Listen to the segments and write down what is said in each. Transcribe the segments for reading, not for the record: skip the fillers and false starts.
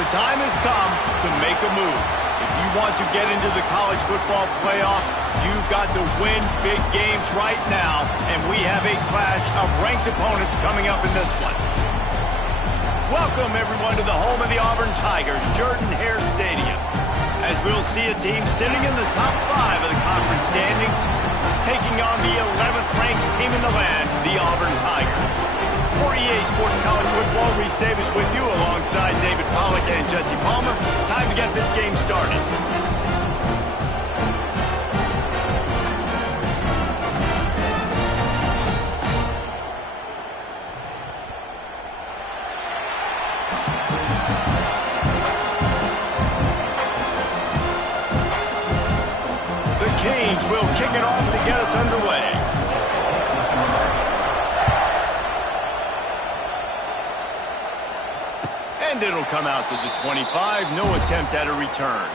The time has come to make a move. If you want to get into the college football playoff, you've got to win big games right now, and we have a clash of ranked opponents coming up in this one. Welcome, everyone, to the home of the Auburn Tigers, Jordan-Hare Stadium, as we'll see a team sitting in the top 5 of the conference standings, taking on the 11th-ranked team in the land, the Auburn Tigers. For EA Sports College Football, Reese Davis with you alongside David Pollack and Jesse Palmer. Time to get this game started. The Canes will kick it off to get us underway. And it'll come out to the 25. No attempt at a return.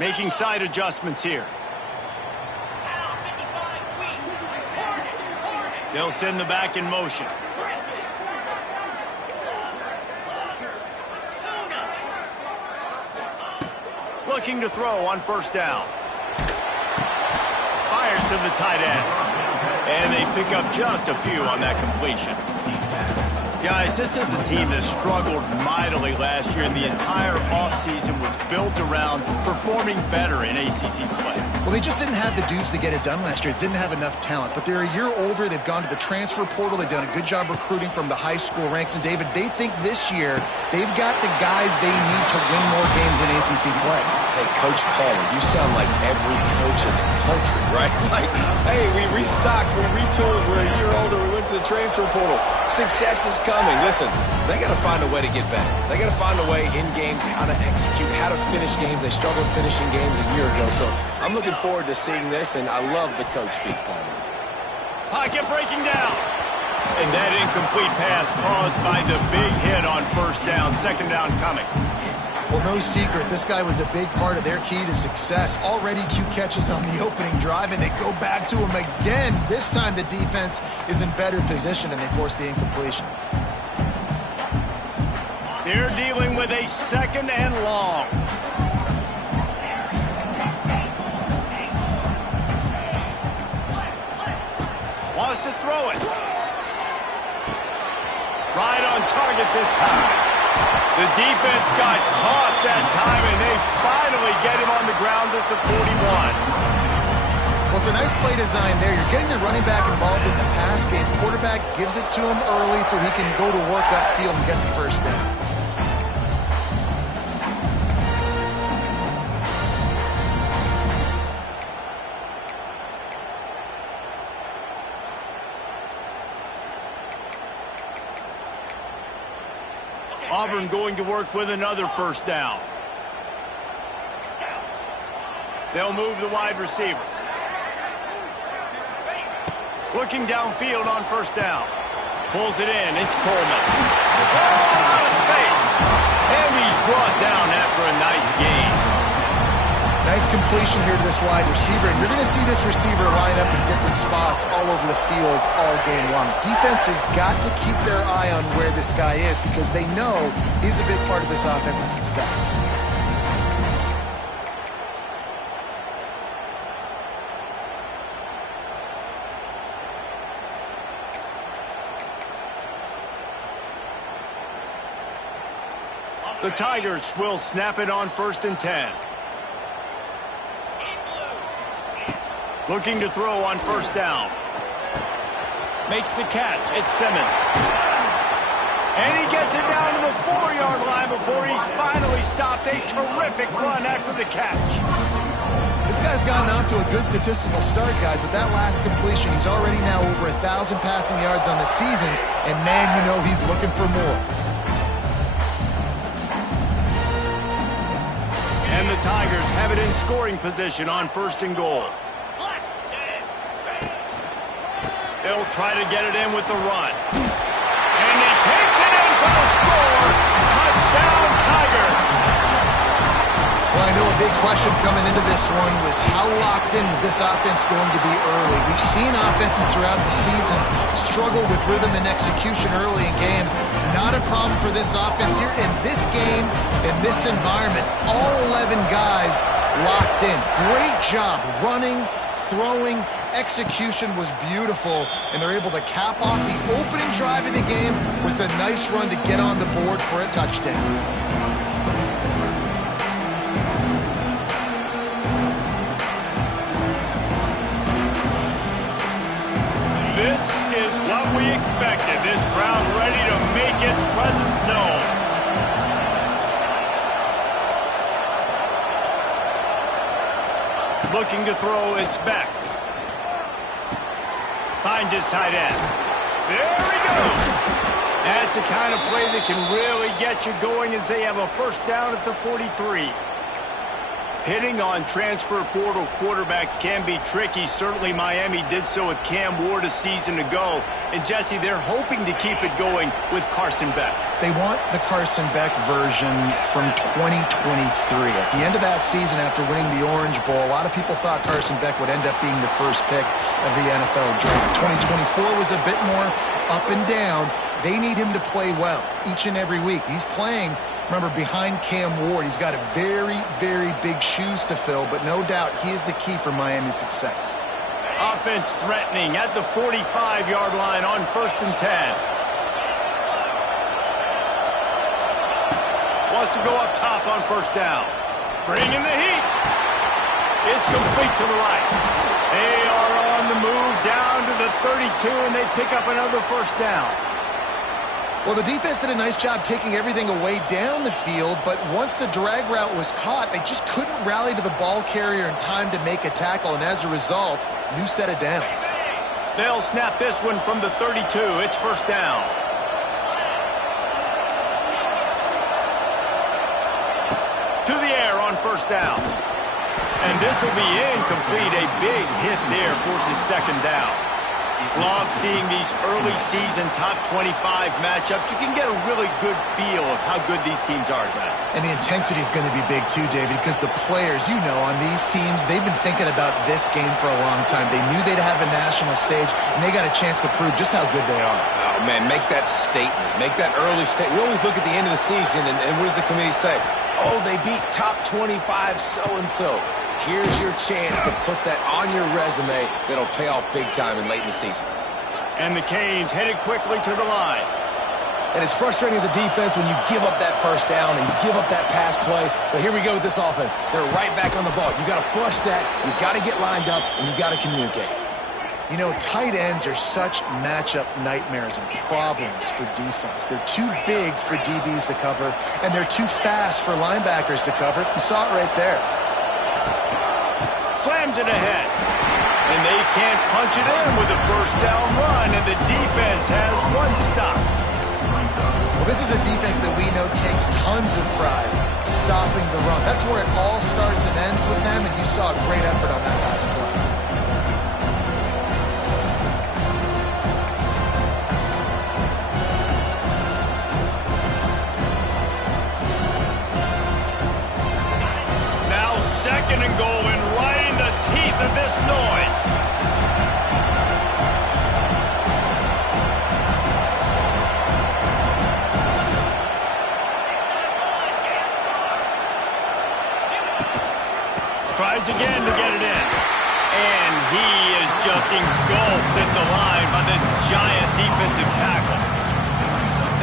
Making side adjustments here. They'll send the back in motion. Looking to throw on first down. Fires to the tight end. And they pick up just a few on that completion. Guys, this is a team that struggled mightily last year, and the entire offseason was built around performing better in ACC play. Well, they just didn't have the dudes to get it done last year. It didn't have enough talent, but they're a year older. They've gone to the transfer portal. They've done a good job recruiting from the high school ranks. And, David, they think this year they've got the guys they need to win more games in ACC play. Hey, Coach Palmer, you sound like every coach in the country, right? Like, hey, we restocked, we retooled, we're a year older, we went to the transfer portal. Success is coming. Listen, they got to find a way to get better. They got to find a way in games how to execute, how to finish games. They struggled finishing games a year ago. So I'm looking forward to seeing this, and I love the coach speak, Palmer. Pocket breaking down. And that incomplete pass caused by the big hit on first down. Second down coming. Well, no secret, this guy was a big part of their key to success. Already 2 catches on the opening drive, and they go back to him again. This time the defense is in better position, and they force the incompletion. They're dealing with a second and long. Wants to throw it. Right on target this time. The defense got caught that time, and they finally get him on the ground at the 41. Well, it's a nice play design there. You're getting the running back involved in the pass game. Quarterback gives it to him early so he can go to work upfield and get the first down. Auburn going to work with another first down. They'll move the wide receiver. Looking downfield on first down. Pulls it in. It's Coleman. Oh, out of space. And he's brought down after a nice gain. Nice completion here to this wide receiver. And you're going to see this receiver line up in different spots all over the field all game long. Defense has got to keep their eye on where this guy is because they know he's a big part of this offense's success. The Tigers will snap it on 1st and 10. Looking to throw on first down. Makes the catch. It's Simmons. And he gets it down to the 4-yard line before he's finally stopped. A terrific run after the catch. This guy's gotten off to a good statistical start, guys, but that last completion, he's already now over 1,000 passing yards on the season, and man, you know he's looking for more. And the Tigers have it in scoring position on 1st and goal. He'll try to get it in with the run. And he takes it in for the score. Touchdown, Tiger. Well, I know a big question coming into this one was how locked in was this offense going to be early? We've seen offenses throughout the season struggle with rhythm and execution early in games. Not a problem for this offense here in this game, in this environment. All 11 guys locked in. Great job running, throwing. Execution was beautiful, and they're able to cap off the opening drive of the game with a nice run to get on the board for a touchdown. This is what we expected. This crowd ready to make its presence known. Looking to throw, it's back. Finds his tight end. There he goes. That's the kind of play that can really get you going as they have a first down at the 43. Hitting on transfer portal quarterbacks can be tricky. Certainly Miami did so with Cam Ward a season ago. And Jesse, they're hoping to keep it going with Carson Beck. They want the Carson Beck version from 2023. At the end of that season, after winning the Orange Bowl, a lot of people thought Carson Beck would end up being the first pick of the NFL draft. 2024 was a bit more up and down. They need him to play well each and every week. He's playing, remember, behind Cam Ward. He's got a very, very big shoes to fill, but no doubt he is the key for Miami's success. Offense threatening at the 45-yard line on 1st and 10. Wants to go up top on 1st down. Bringing the heat. It's complete to the right. They are on the move down to the 32, and they pick up another 1st down. Well, the defense did a nice job taking everything away down the field, but once the drag route was caught, they just couldn't rally to the ball carrier in time to make a tackle, and as a result, new set of downs. They'll snap this one from the 32. It's 1st down. To the air on 1st down. And this will be incomplete. A big hit there forces 2nd down. Love seeing these early season top 25 matchups. You can get a really good feel of how good these teams are, guys. And the intensity is going to be big too, David, because the players, you know, on these teams, they've been thinking about this game for a long time. They knew they'd have a national stage, and they got a chance to prove just how good they are. Oh, man, make that statement. Make that early statement. We always look at the end of the season, and what does the committee say? Oh, they beat top 25 so-and-so. Here's your chance to put that on your resume that'll pay off big time and late in the season. And the Canes headed quickly to the line. And it's frustrating as a defense when you give up that 1st down and you give up that pass play. But here we go with this offense. They're right back on the ball. You got to flush that. You got to get lined up, and you got to communicate. You know, tight ends are such matchup nightmares and problems for defense. They're too big for DBs to cover, and they're too fast for linebackers to cover. You saw it right there. Slams it ahead. And they can't punch it in with a 1st down run, and the defense has 1 stop. Well, this is a defense that we know takes tons of pride stopping the run. That's where it all starts and ends with them, and you saw a great effort on that last play. Now 2nd and goal, and right in the teeth of this noise. Tries again to get it in. And he is just engulfed at the line by this giant defensive tackle.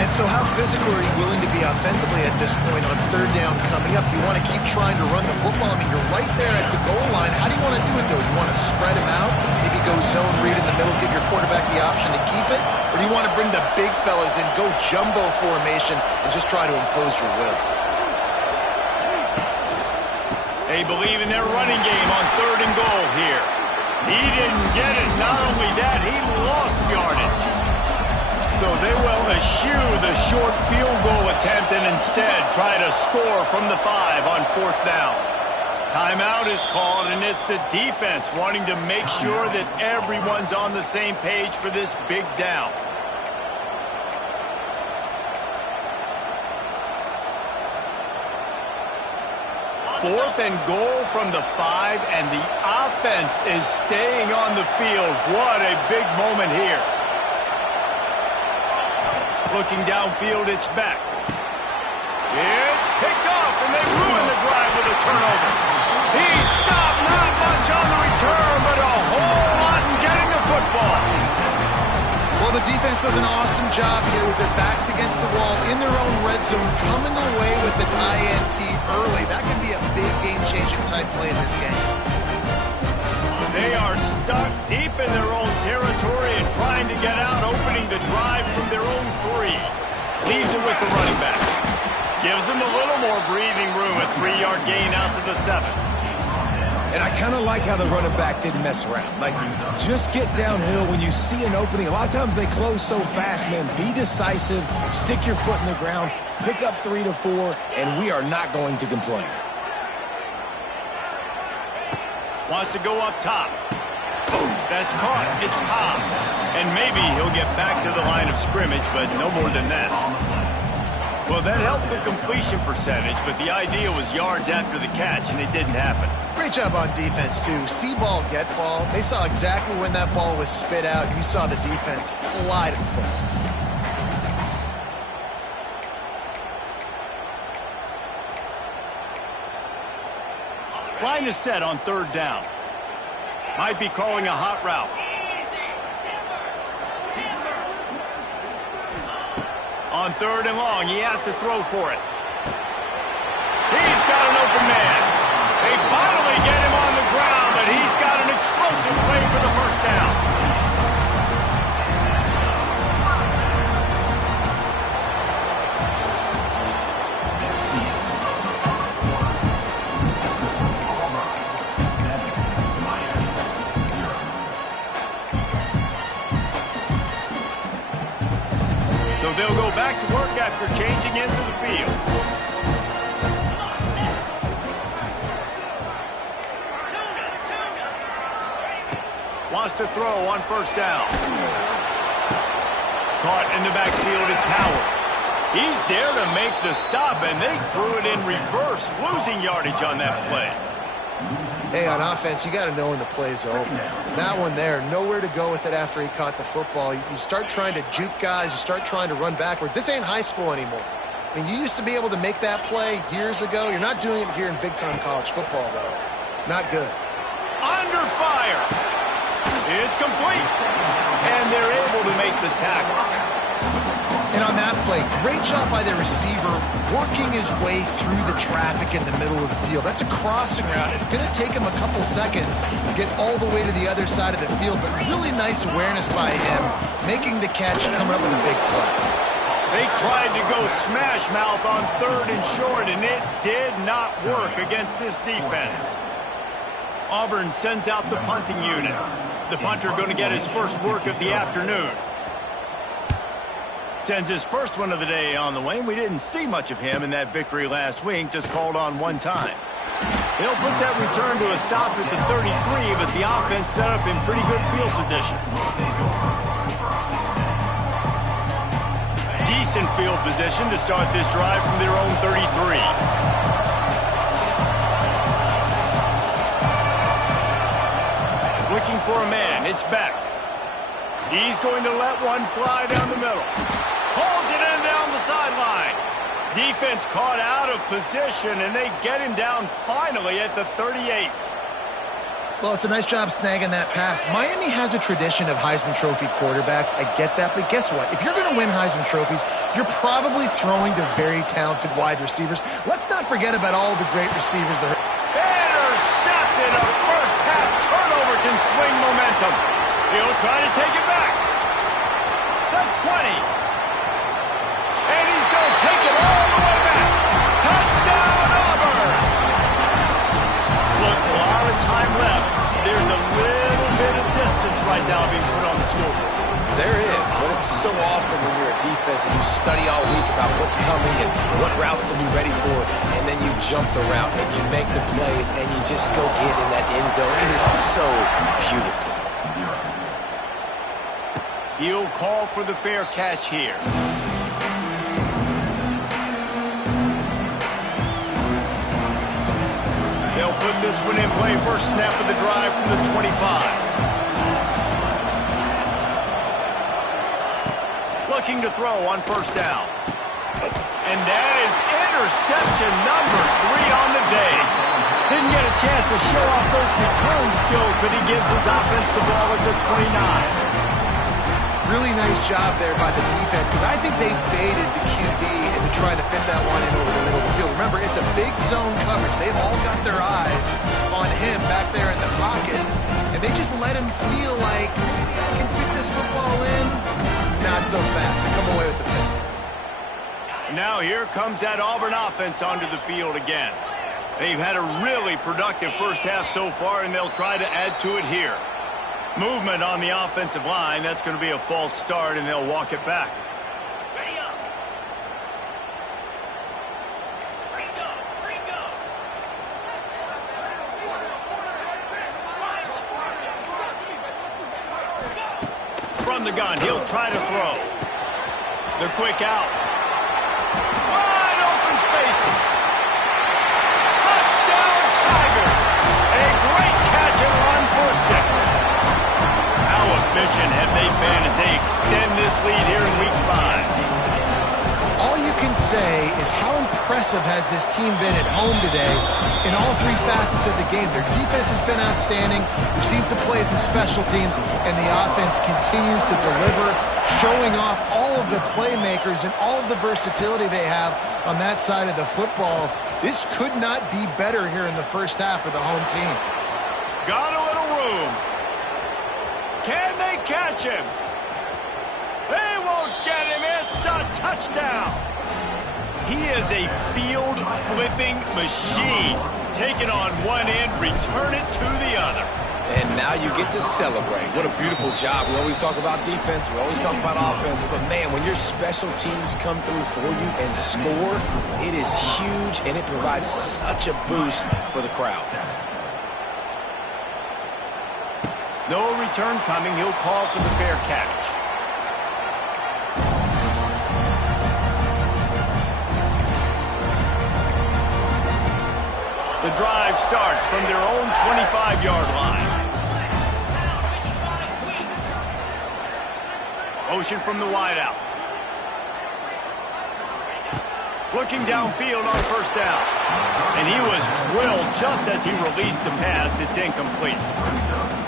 And so how physical are you willing to be offensively at this point on 3rd down coming up? Do you want to keep trying to run the football? I mean, you're right there at the goal line. How do you want to do it, though? You want to spread him out, maybe go zone read in the middle, give your quarterback the option to keep it? Or do you want to bring the big fellas in, go jumbo formation, and just try to impose your will? They believe in their running game on 3rd and goal here. He didn't get it. Not only that, he lost yardage. So they will eschew the short field goal attempt and instead try to score from the 5 on 4th down. Timeout is called, and it's the defense wanting to make sure that everyone's on the same page for this big down. Fourth and goal from the 5, and the offense is staying on the field. What a big moment here. Looking downfield, it's back. It's picked off, and they ruin the drive with a turnover. He stopped, not much on the return, but a whole lot in getting the football. Well, the defense does an awesome job here with their backs against the wall in their own red zone, coming away with an INT early. That could be a big game-changing type play in this game. They are stuck deep in their own territory and trying to get out, opening the drive from their own 3. Leaves it with the running back. Gives them a little more breathing room, a 3-yard gain out to the 7. And I kind of like how the running back didn't mess around. Like, just get downhill when you see an opening. A lot of times they close so fast, man. Be decisive, stick your foot in the ground, pick up 3 to 4, and we are not going to complain. Wants to go up top. Boom, that's caught. It's Cobb. And maybe he'll get back to the line of scrimmage, but no more than that. Well, that helped the completion percentage, but the idea was yards after the catch, and it didn't happen. Great job on defense, too. See ball, get ball. They saw exactly when that ball was spit out. You saw the defense fly to the football. Line is set on 3rd down. Might be calling a hot route. On 3rd and long, he has to throw for it. He's got an open man. They finally get him on the ground, but he's got an explosive play for the first down. So they'll go back to work after changing into the field. Wants to throw on 1st down. Caught in the backfield, it's Howard. He's there to make the stop, and they threw it in reverse, losing yardage on that play. Hey, on offense, you got to know when the play's over. That one there, nowhere to go with it after he caught the football. You start trying to juke guys. You start trying to run backward. This ain't high school anymore. I mean, you used to be able to make that play years ago. You're not doing it here in big-time college football, though. Not good. Under fire. It's complete. And they're able to make the tackle. And on that play, great job by the receiver working his way through the traffic in the middle of the field. That's a crossing route. It's going to take him a couple seconds to get all the way to the other side of the field, but really nice awareness by him, making the catch, coming up with a big play. They tried to go smash mouth on 3rd and short, and it did not work against this defense. Auburn sends out the punting unit. The punter going to get his first work of the afternoon. Sends his first one of the day on the way. We didn't see much of him in that victory last week, just called on 1 time. They'll put that return to a stop at the 33, but the offense set up in pretty good field position. Decent field position to start this drive from their own 33. Looking for a man. It's back. He's going to let one fly down the middle. Pulls it in down the sideline. Defense caught out of position, and they get him down finally at the 38. Well, it's a nice job snagging that pass. Miami has a tradition of Heisman Trophy quarterbacks. I get that, but guess what? If you're going to win Heisman Trophies, you're probably throwing to very talented wide receivers. Let's not forget about all the great receivers that are... Intercepted. A first-half turnover can swing momentum. He'll try to take it back. The 20. And he's going to take it all the way back. Touchdown, Auburn. Look, a lot of time left. There's a little bit of distance right now being put on the scoreboard. There is, but it's so awesome when you're a defense and you study all week about what's coming and what routes to be ready for, and then you jump the route and you make the plays and you just go get in that end zone. It is so beautiful. He'll call for the fair catch here. They'll put this one in play. First snap of the drive from the 25. Looking to throw on first down. And that is interception number 3 on the day. Didn't get a chance to show off those return skills, but he gives his offense the ball at the 29. Really nice job there by the defense, because I think they baited the QB into trying to fit that one in over the middle of the field. Remember, it's a big zone coverage. They've all got their eyes on him back there in the pocket, and they just let him feel like, maybe I can fit this football in. Not so fast. They come away with the pick. Now here comes that Auburn offense onto the field again. They've had a really productive first half so far, and they'll try to add to it here. Movement on the offensive line. That's going to be a false start, and they'll walk it back. Ready up. Bring go. From the gun, he'll try to throw. The quick out. Wide open spaces. Touchdown, Tigers. A great catch and run for 6. How efficient have they been as they extend this lead here in Week 5? All you can say is how impressive has this team been at home today in all 3 facets of the game. Their defense has been outstanding. We've seen some plays in special teams, and the offense continues to deliver, showing off all of the playmakers and all of the versatility they have on that side of the football. This could not be better here in the first half for the home team. Got a little room. Can they catch him? They won't get him. It's a touchdown. He is a field-flipping machine. Take it on one end, return it to the other. And now you get to celebrate. What a beautiful job. We always talk about defense. We always talk about offense. But, man, when your special teams come through for you and score, it is huge, and it provides such a boost for the crowd. No return coming. He'll call for the fair catch. The drive starts from their own 25-yard line. Motion from the wideout. Looking downfield on first down. And he was drilled just as he released the pass. It's incomplete.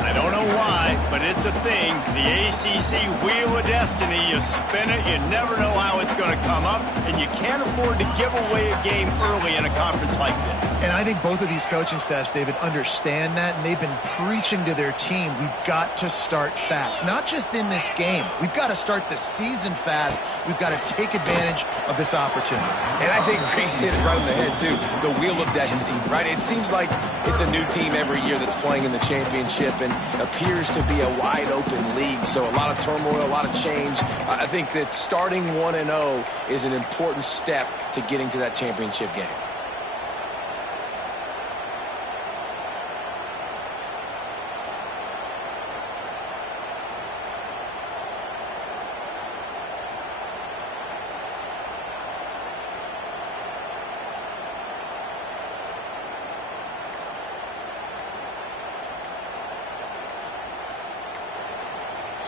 I don't know why, but it's a thing. The ACC Wheel of Destiny, you spin it, you never know how it's going to come up, and you can't afford to give away a game early in a conference like this. And I think both of these coaching staffs, David, understand that, and they've been preaching to their team, we've got to start fast. Not just in this game. We've got to start the season fast. We've got to take advantage of this opportunity. And I think Reese hit it right on the head, too. The Wheel of Destiny, right? It seems like it's a new team every year that's playing in the championship and appears to be a wide-open league. So a lot of turmoil, a lot of change. I think that starting 1-0 is an important step to getting to that championship game.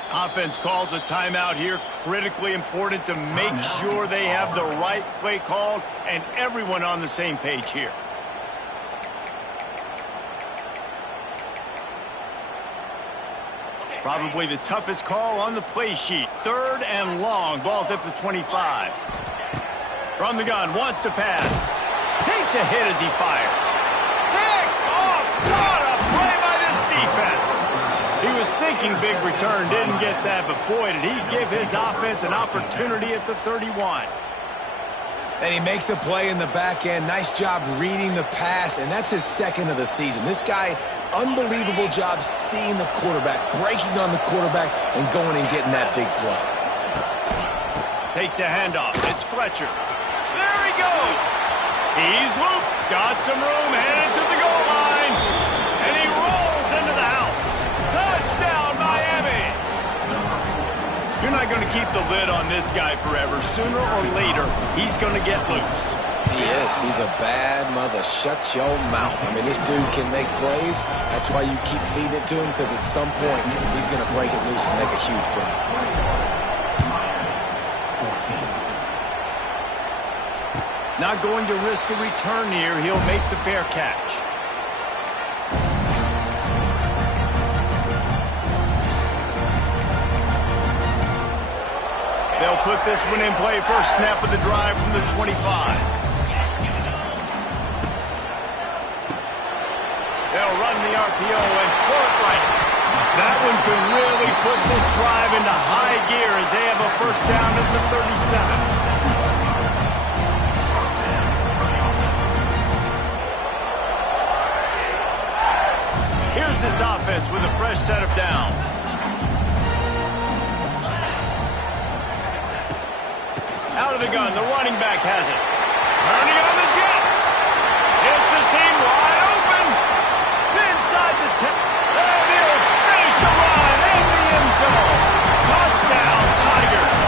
Offense calls a timeout here. Critically important to make sure they have the right play called and everyone on the same page here. Probably the toughest call on the play sheet. 3rd and long. Ball's at the 25. From the gun, wants to pass. Takes a hit as he fires. Pick off! What a play by this defense! He was thinking big return, didn't get that, but boy, did he give his offense an opportunity at the 31. And he makes a play in the back end. Nice job reading the pass, and that's his 2nd of the season. This guy, unbelievable job seeing the quarterback, breaking on the quarterback, and going and getting that big play. Takes a handoff. It's Fletcher. There he goes. He's looped. Got some room. Headed to the goal line. And he rolls into the house. Touchdown, Miami. You're not going to keep the lid on this guy forever. Sooner or later, he's going to get loose. He is. He's a bad mother. Shut your mouth. I mean, this dude can make plays. That's why you keep feeding it to him, because at some point, he's going to break it loose and make a huge play. Not going to risk a return here. He'll make the fair catch. They'll put this one in play. First snap of the drive from the 25. They'll run the RPO and throw it right. That one could really put this drive into high gear as they have a first down at the 37. Here's this offense with a fresh set of downs. Out of the gun, the running back has it. Turning on the Jets. It's a seam wide open. Inside the 10. And he'll finish the run in the end zone. Touchdown, Tigers.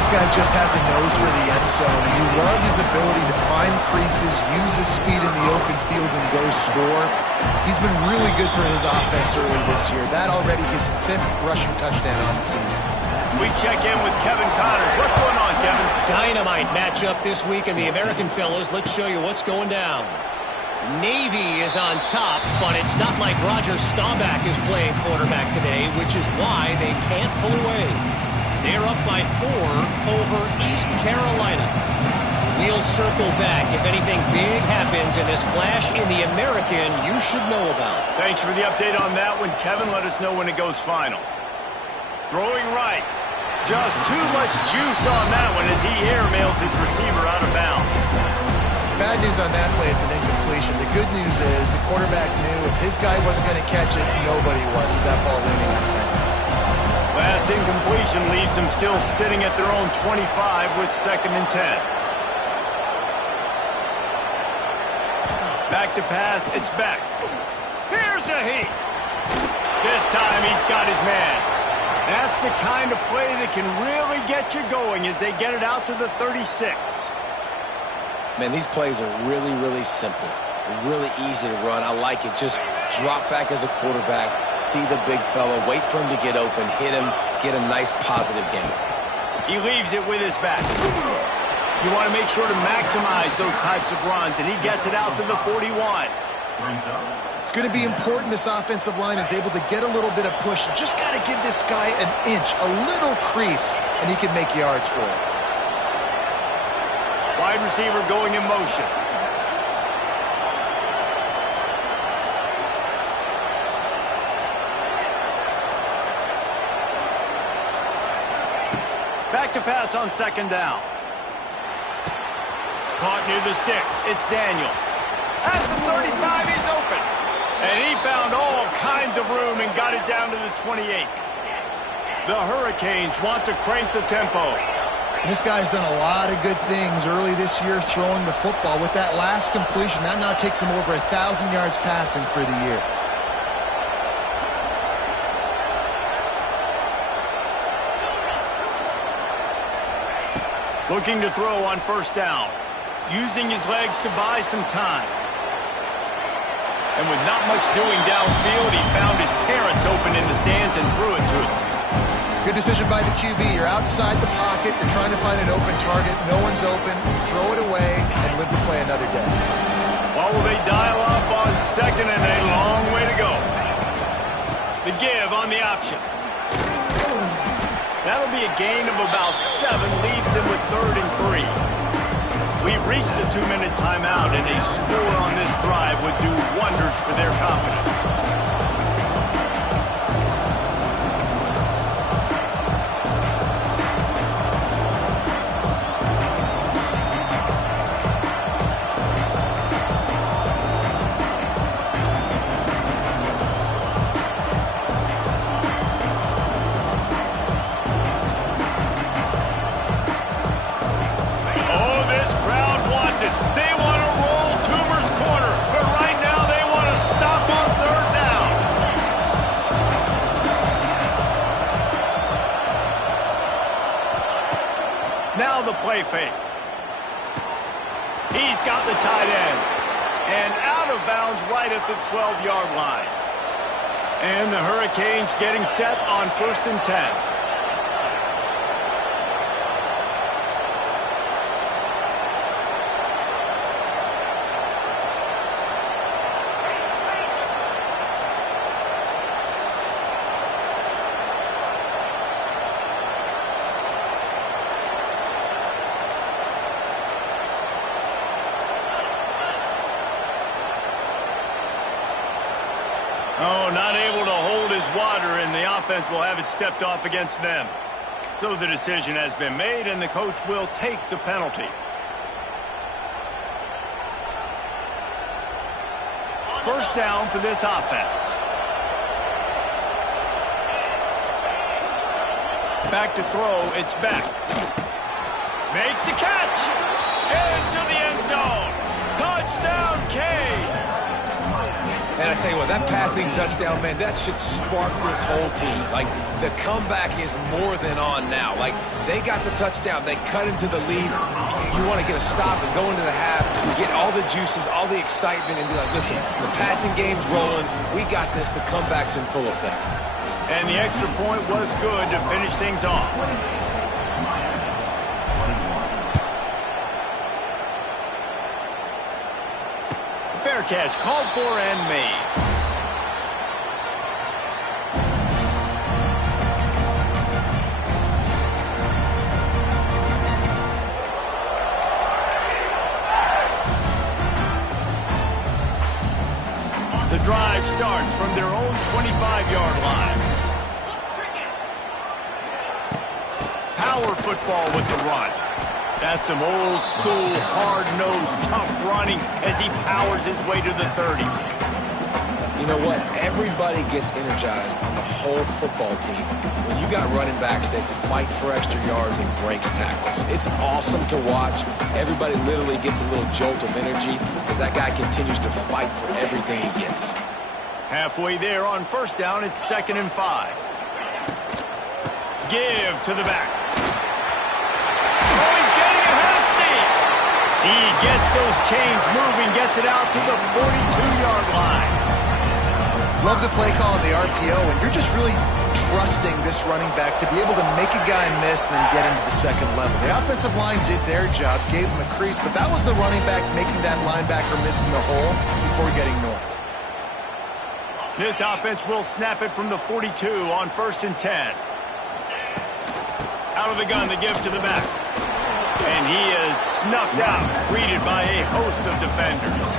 This guy just has a nose for the end zone. You love his ability to find creases, use his speed in the open field, and go score. He's been really good for his offense early this year. That already his 5th rushing touchdown on the season. We check in with Kevin Connors. What's going on, Kevin? Dynamite matchup this week in the American fellas. Let's show you what's going down. Navy is on top, but it's not like Roger Staubach is playing quarterback today, which is why they can't pull away. They're up by 4 over East Carolina. We'll circle back if anything big happens in this clash in the American you should know about. Thanks for the update on that one, Kevin. Let us know when it goes final. Throwing right. Just too much juice on that one as he airmails his receiver out of bounds. Bad news on that play, it's an incompletion. The good news is the quarterback knew if his guy wasn't going to catch it, nobody was with that ball landing on the bounds. Last incompletion leaves them still sitting at their own 25 with 2nd and 10. Back to pass, it's back. Here's a heat. This time he's got his man. That's the kind of play that can really get you going as they get it out to the 36. Man, these plays are really, really simple. They're really easy to run. I like it. Just drop back as a quarterback, see the big fella, wait for him to get open, hit him, get a nice positive game. He leaves it with his back. You want to make sure to maximize those types of runs, and he gets it out to the 41. It's going to be important this offensive line is able to get a little bit of push. Just got to give this guy an inch, a little crease, and he can make yards for it. Wide receiver going in motion. Back to pass on 2nd down. Caught near the sticks. It's Daniels. At the 35, he's open. And he found all kinds of room and got it down to the 28. The Hurricanes want to crank the tempo. This guy's done a lot of good things early this year throwing the football. With that last completion, that now takes him over 1,000 yards passing for the year. Looking to throw on 1st down. Using his legs to buy some time. And with not much doing downfield, he found his parents open in the stands and threw it to him. Good decision by the QB. You're outside the pocket. You're trying to find an open target. No one's open. Throw it away and live to play another day. What will they dial up on 2nd and a long way to go? The give on the option. That'll be a gain of about 7. Leaves them with 3rd and 3. We've reached the 2-minute timeout, and a score on this drive would do wonders for their confidence. Now the play fake. He's got the tight end. And out of bounds right at the 12-yard line. And the Hurricanes getting set on 1st and 10. Oh, not able to hold his water, and the offense will have it stepped off against them. So the decision has been made, and the coach will take the penalty. First down for this offense. Back to throw, it's Beck. Makes the catch! Into the end zone! Touchdown, Canes! And I tell you what, that passing touchdown, man, that should spark this whole team. Like, the comeback is more than on now. Like, they got the touchdown. They cut into the lead. You want to get a stop and go into the half, get all the juices, all the excitement, and be like, listen, the passing game's rolling. We got this. The comeback's in full effect. And the extra point was good to finish things off. Fair catch, called for and made. The drive starts from their own 25-yard line. Power football with the run. That's some old-school, hard-nosed, tough running as he powers his way to the 30. You know what? Everybody gets energized on the whole football team when you got running backs that fight for extra yards and breaks tackles. It's awesome to watch. Everybody literally gets a little jolt of energy as that guy continues to fight for everything he gets. Halfway there on first down, it's 2nd and 5. Give to the back. He gets those chains moving, gets it out to the 42-yard line. Love the play call on the RPO, and you're just really trusting this running back to be able to make a guy miss and then get into the second level. The offensive line did their job, gave him a crease, but that was the running back making that linebacker miss in the hole before getting north. This offense will snap it from the 42 on 1st and 10. Out of the gun to give to the back. And he is snuffed out, greeted by a host of defenders.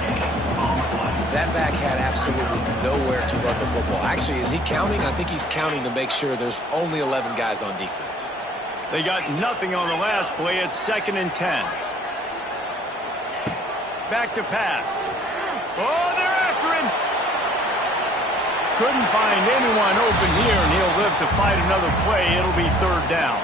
That back had absolutely nowhere to run the football. Actually, is he counting? I think he's counting to make sure there's only 11 guys on defense. They got nothing on the last play. It's 2nd and 10. Back to pass. Oh, they're after him. Couldn't find anyone open here, and he'll live to fight another play. It'll be 3rd down.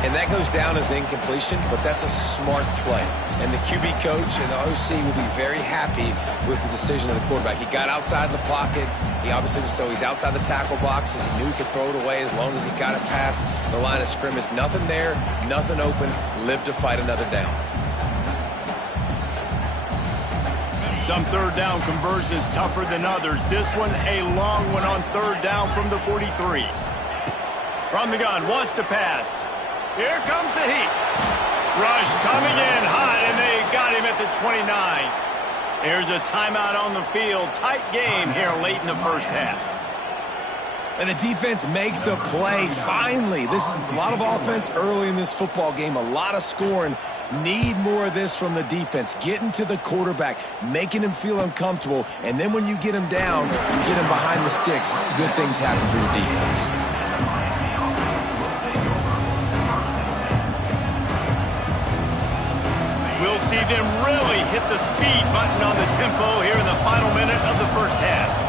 And that goes down as incompletion, but that's a smart play. And the QB coach and the OC will be very happy with the decision of the quarterback. He got outside the pocket. He obviously was he's outside the tackle boxes. He knew he could throw it away as long as he got it past the line of scrimmage. Nothing there, nothing open. Live to fight another down. Some 3rd down conversions tougher than others. This one a long one on 3rd down from the 43. From the gun, wants to pass. Here comes the heat. Rush coming in hot, and they got him at the 29. There's a timeout on the field. Tight game here late in the first half. And the defense makes a play, finally. This is a lot of offense early in this football game, a lot of scoring. Need more of this from the defense. Getting to the quarterback, making him feel uncomfortable, and then when you get him down, you get him behind the sticks, good things happen for your defense. We'll see them really hit the speed button on the tempo here in the final minute of the first half.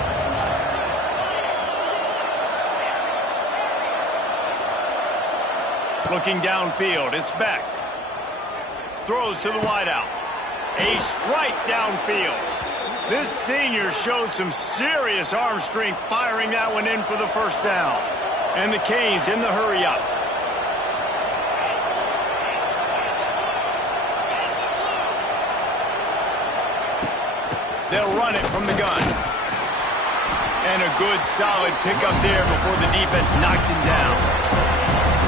Looking downfield, it's Beck. Throws to the wideout. A strike downfield. This senior showed some serious arm strength firing that one in for the first down. And the Canes in the hurry up. They'll run it from the gun. And a good, solid pickup there before the defense knocks him down.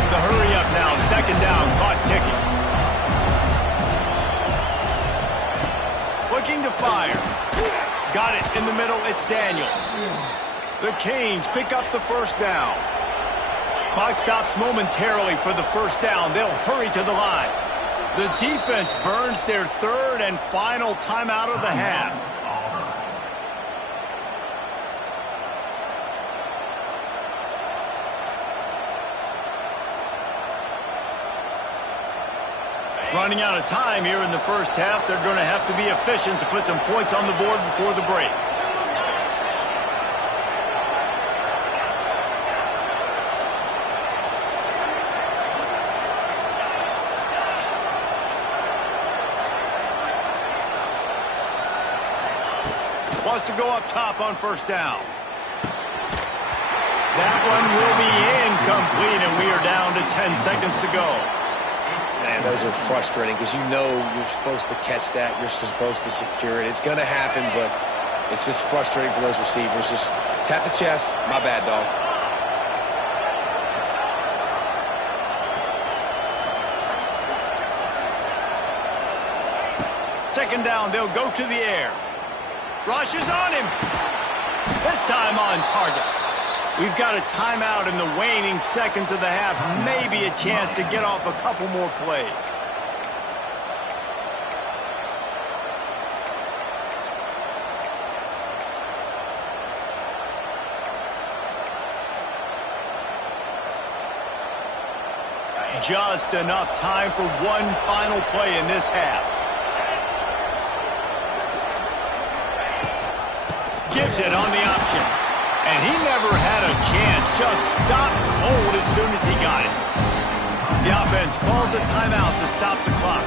The hurry up now, second down, caught kicking. Looking to fire. Got it in the middle, it's Daniels. The Canes pick up the first down. Clock stops momentarily for the first down. They'll hurry to the line. The defense burns their third and final timeout of the half. Running out of time here in the first half. They're going to have to be efficient to put some points on the board before the break. Wants to go up top on first down. That one will be incomplete, and we are down to 10 seconds to go. Man, those are frustrating because you know you're supposed to catch that. You're supposed to secure it. It's going to happen, but it's just frustrating for those receivers. Just tap the chest. My bad, dog. Second down, they'll go to the air. Rush is on him. This time on target. We've got a timeout in the waning seconds of the half. Maybe a chance to get off a couple more plays. Just enough time for one final play in this half. Gives it on the option. And he never had a chance. Just stopped cold as soon as he got it. The offense calls a timeout to stop the clock.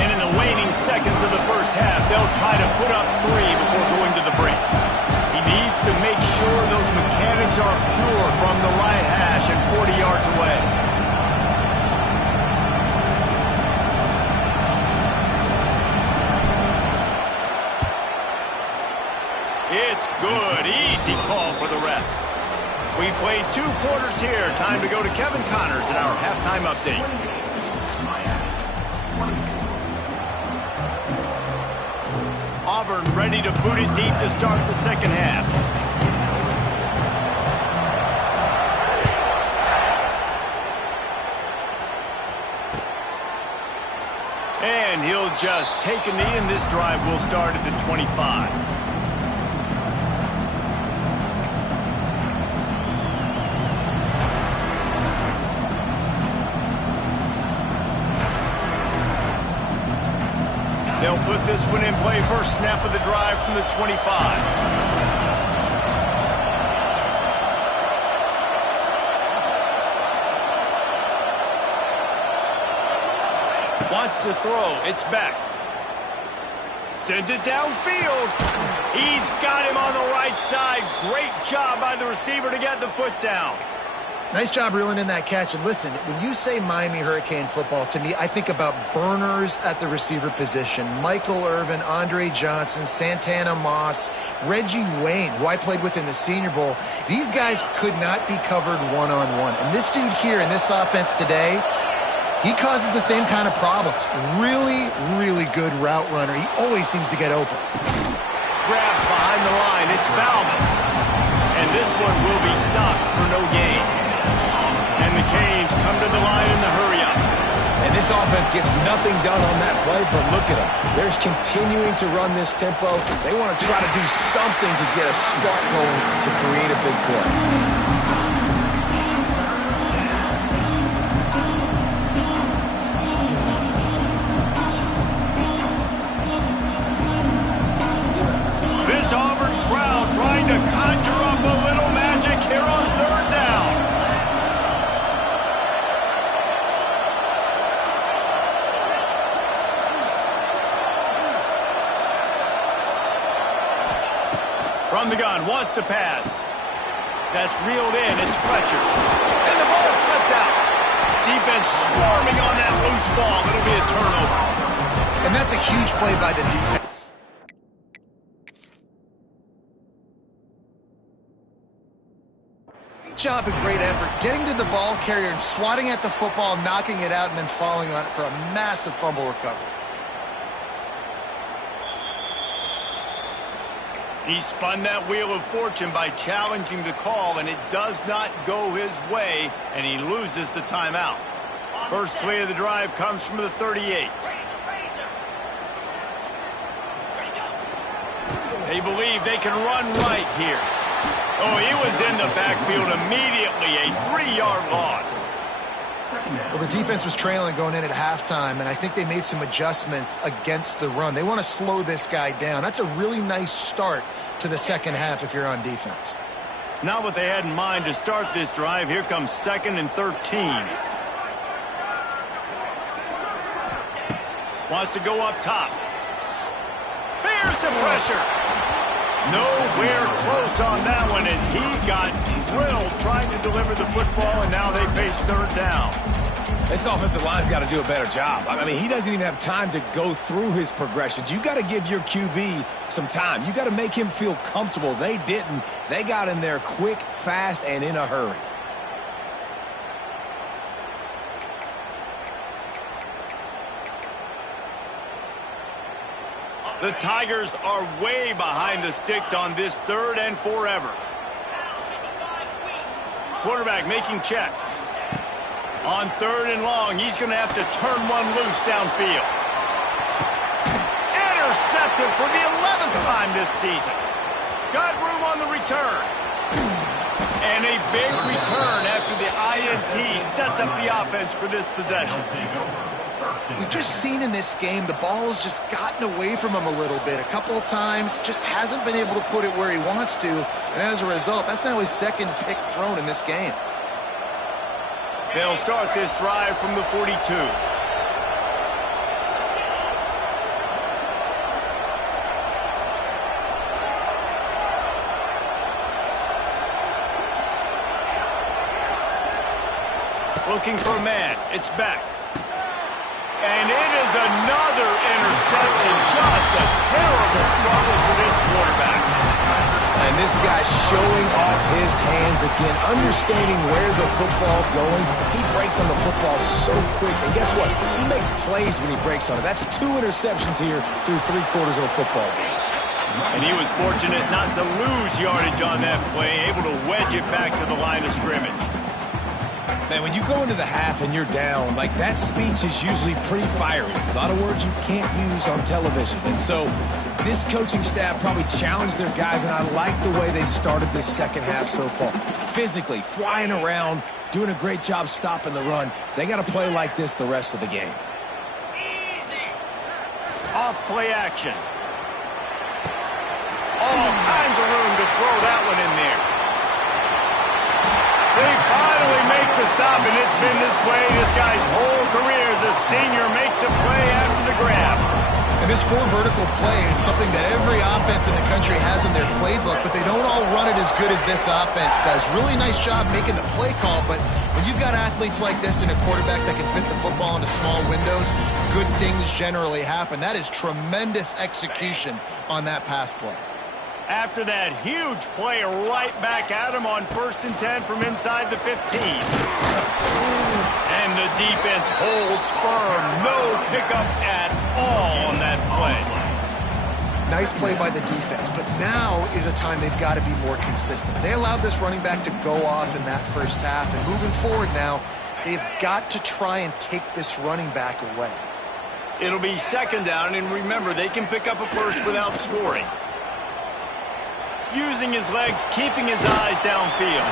And in the waning seconds of the first half, they'll try to put up 3 before going to the break. He needs to make sure those mechanics are pure from the right hash and 40 yards away. It's good. Easy call for the refs. We played 2 quarters here. Time to go to Kevin Connors in our halftime update. Auburn ready to boot it deep to start the second half. And he'll just take a knee, and this drive will start at the 25. They'll put this one in play. First snap of the drive from the 25. Wants to throw. It's back. Sends it downfield. He's got him on the right side. Great job by the receiver to get the foot down. Nice job reeling in that catch. And listen, when you say Miami Hurricane football, to me, I think about burners at the receiver position. Michael Irvin, Andre Johnson, Santana Moss, Reggie Wayne, who I played with in the Senior Bowl. These guys could not be covered one-on-one. And this dude here in this offense today, he causes the same kind of problems. Really, really good route runner. He always seems to get open. Grabbed behind the line. It's Bauman. And this one will be stopped for no gain. And the Canes come to the line in the hurry-up. And this offense gets nothing done on that play, but look at them. They're continuing to run this tempo. They want to try to do something to get a spark going to create a big play. Auburn crowd trying to conjure up a little magic here on third down. From the gun, wants to pass. That's reeled in, it's Fletcher. And the ball slipped out. Defense swarming on that loose ball. It'll be a turnover. And that's a huge play by the defense. job and great effort getting to the ball carrier and swatting at the football, knocking it out, and then falling on it for a massive fumble recovery. He spun that wheel of fortune by challenging the call, and it does not go his way, and he loses the timeout. First play of the drive comes from the 38. They believe they can run right here. Oh, he was in the backfield immediately, a 3-yard loss. Well, the defense was trailing going in at halftime, and I think they made some adjustments against the run. They want to slow this guy down. That's a really nice start to the second half if you're on defense. Not what they had in mind to start this drive. Here comes 2nd and 13. Wants to go up top. Here's the pressure. Nowhere close on that one as he got drilled trying to deliver the football, and now they face 3rd down. This offensive line's got to do a better job. I mean, he doesn't even have time to go through his progressions. You got to give your QB some time. You got to make him feel comfortable. They didn't. They got in there quick, fast, and in a hurry. The Tigers are way behind the sticks on this 3rd and forever. Quarterback making checks. On 3rd and long, he's going to have to turn one loose downfield. Intercepted for the 11th time this season. Got room on the return. And a big return after the INT sets up the offense for this possession. We've just seen in this game the ball's just gotten away from him a little bit. A couple of times, just hasn't been able to put it where he wants to. And as a result, that's now his 2nd pick thrown in this game. They'll start this drive from the 42. Looking for a man. It's back. And it is another interception. Just a terrible struggle for this quarterback. And this guy's showing off his hands again, understanding where the football's going. He breaks on the football so quick. And guess what? He makes plays when he breaks on it. That's 2 interceptions here through 3/4 of a football game. And he was fortunate not to lose yardage on that play, able to wedge it back to the line of scrimmage. Man, when you go into the half and you're down, like that speech is usually pretty fiery. A lot of words you can't use on television. And so this coaching staff probably challenged their guys, and I like the way they started this second half so far. Physically, flying around, doing a great job stopping the run. They got to play like this the rest of the game. Off play action. All kinds of room to throw that one in there. They finally make the stop, and it's been this way this guy's whole career as a senior makes a play after the grab. And this 4 vertical play is something that every offense in the country has in their playbook, but they don't all run it as good as this offense does. Really nice job making the play call, but when you've got athletes like this and a quarterback that can fit the football into small windows, good things generally happen. That is tremendous execution on that pass play. After that huge play right back at him on 1st and 10 from inside the 15. And the defense holds firm. No pickup at all on that play. Nice play by the defense, but now is a time they've got to be more consistent. They allowed this running back to go off in that first half, and moving forward now, they've got to try and take this running back away. It'll be 2nd down, and remember, they can pick up a first without scoring. Using his legs, keeping his eyes downfield.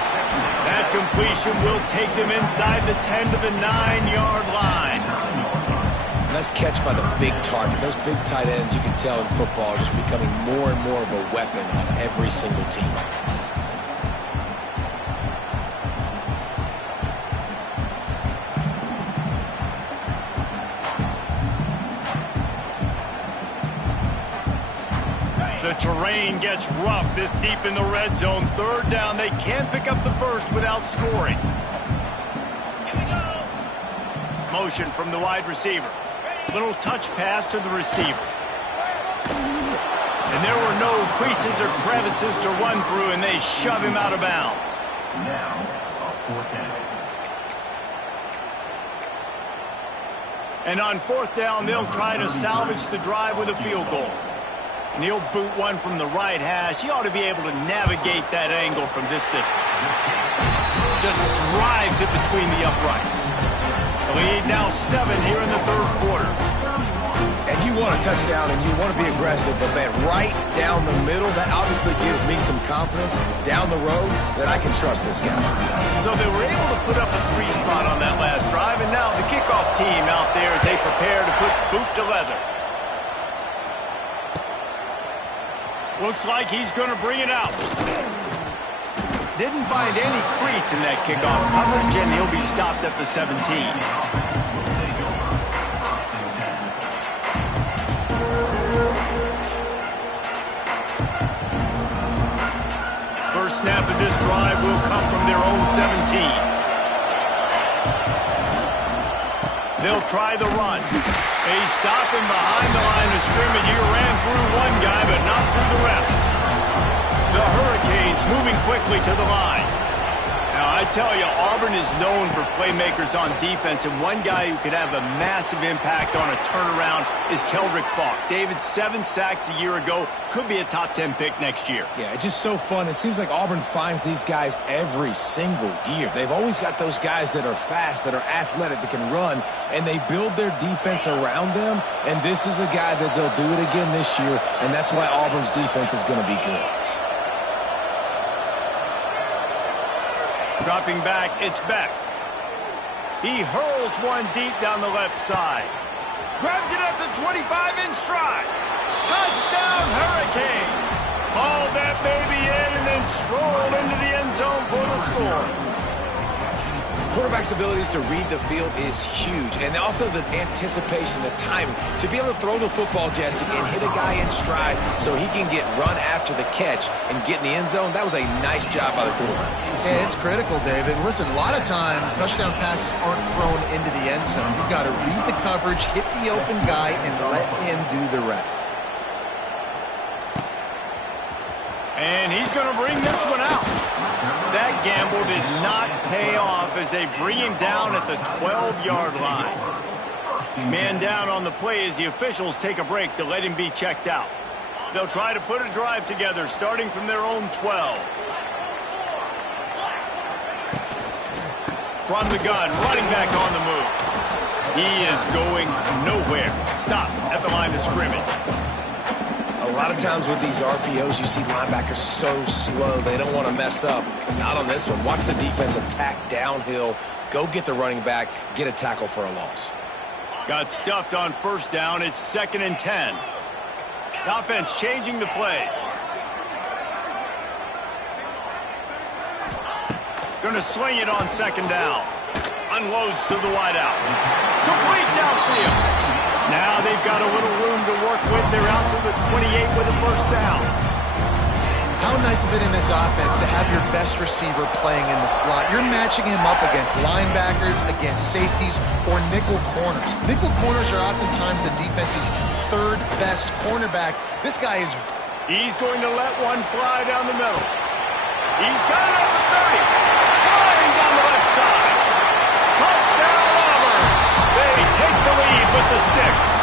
That completion will take them inside the 10 to the 9-yard line. Nice catch by the big target. Those big tight ends, you can tell in football, are just becoming more and more of a weapon on every single team. The terrain gets rough this deep in the red zone. 3rd down. They can't pick up the first without scoring. Motion from the wide receiver. Little touch pass to the receiver. And there were no creases or crevices to run through, and they shove him out of bounds. Now, a 4th down. And on 4th down, they'll try to salvage the drive with a field goal. And he'll boot one from the right hash. He ought to be able to navigate that angle from this distance. Just drives it between the uprights. The lead now 7 here in the 3rd quarter. And you want a touchdown and you want to be aggressive, but man, right down the middle, that obviously gives me some confidence down the road that I can trust this guy. So they were able to put up a 3 spot on that last drive, and now the kickoff team out there as they prepare to put boot to leather. Looks like he's going to bring it out. Didn't find any crease in that kickoff coverage, and he'll be stopped at the 17. First snap of this drive will come from their own 17. They'll try the run. They stop him behind the line of scrimmage. He ran through one guy, but not through the rest. The Hurricanes moving quickly to the line. Now, I tell you, Auburn is known for playmakers on defense, and one guy who could have a massive impact on a turnaround is Keldrick Falk. David, 7 sacks a year ago, could be a top 10 pick next year. Yeah, it's just so fun. It seems like Auburn finds these guys every single year. They've always got those guys that are fast, that are athletic, that can run, and they build their defense around them, and this is a guy that they'll do it again this year, and that's why Auburn's defense is going to be good. Dropping back, it's Beck. He hurls one deep down the left side. Grabs it at the 25 in stride. Touchdown, Hurricanes. Hauled that baby in and then strolled into the end zone for the score. Quarterback's abilities to read the field is huge, and also the anticipation, the timing. To be able to throw the football, Jesse, and hit a guy in stride so he can get run after the catch and get in the end zone, that was a nice job by the quarterback. Yeah, it's critical, David. Listen, a lot of times touchdown passes aren't thrown into the end zone. You've got to read the coverage, hit the open guy, and let him do the rest. And he's going to bring this one out. That gamble did not pay off as they bring him down at the 12-yard line. Man down on the play as the officials take a break to let him be checked out. They'll try to put a drive together starting from their own 12. From the gun, running back on the move. He is going nowhere. Stop at the line of scrimmage. A lot of times with these RPOs, you see linebackers so slow, they don't want to mess up. Not on this one. Watch the defense attack downhill, go get the running back, get a tackle for a loss. Got stuffed on first down. It's 2nd and 10. The offense changing the play. Going to sling it on 2nd down. Unloads to the wideout. Complete downfield. Now they've got a little room to work with. They're out to the 28 with a first down. How nice is it in this offense to have your best receiver playing in the slot? You're matching him up against linebackers, against safeties, or nickel corners. Nickel corners are oftentimes the defense's 3rd best cornerback. This guy is... He's going to let one fly down the middle. He's got it at the 30. Flying down the left side. Touchdown, Auburn. They take the lead with the 6.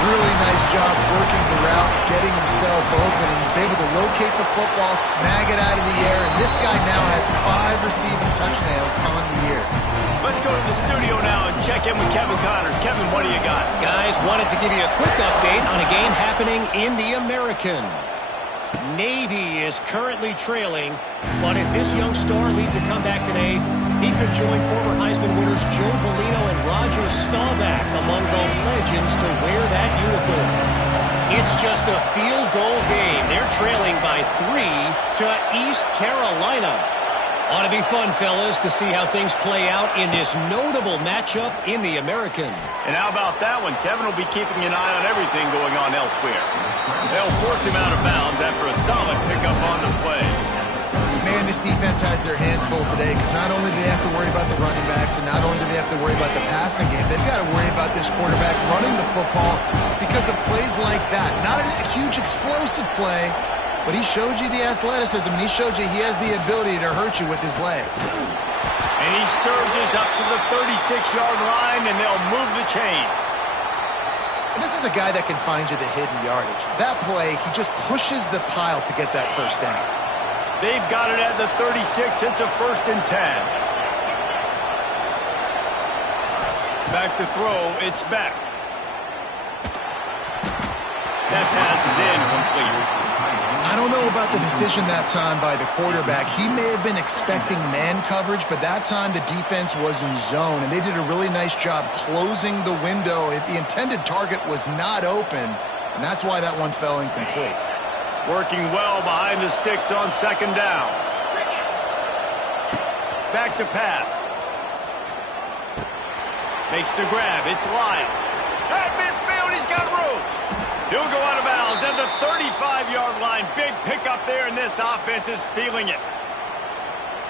Really nice job working the route, getting himself open, and he's able to locate the football, snag it out of the air, and this guy now has 5 receiving touchdowns on the year. Let's go to the studio now and check in with Kevin Connors. Kevin, what do you got? Guys, wanted to give you a quick update on a game happening in the American. Navy is currently trailing, but if this young star leads a comeback today, he could join former Heisman winners Joe Bellino and Roger Staubach among the legends to wear that uniform. It's just a field goal game. They're trailing by 3 to East Carolina. Ought to be fun, fellas, to see how things play out in this notable matchup in the American. And how about that one? Kevin will be keeping an eye on everything going on elsewhere. They'll force him out of bounds after a solid pickup on the play. Man, this defense has their hands full today because not only do they have to worry about the running backs and not only do they have to worry about the passing game, they've got to worry about this quarterback running the football because of plays like that. Not a huge explosive play, But he showed you the athleticism, and he showed you he has the ability to hurt you with his legs. And he surges up to the 36-yard line, and they'll move the chains. And this is a guy that can find you the hidden yardage. That play, he just pushes the pile to get that first down. They've got it at the 36. It's a 1st and 10. Back to throw. It's back. That pass is incomplete. I don't know about the decision that time by the quarterback. He may have been expecting man coverage, but that time the defense was in zone, and they did a really nice job closing the window. The intended target was not open, and that's why that one fell incomplete. Working well behind the sticks on 2nd down. Back to pass. Makes the grab. It's Lyle. At midfield, he's got room. He'll go out of bounds at the 35-yard line. Big pickup there, and this offense is feeling it.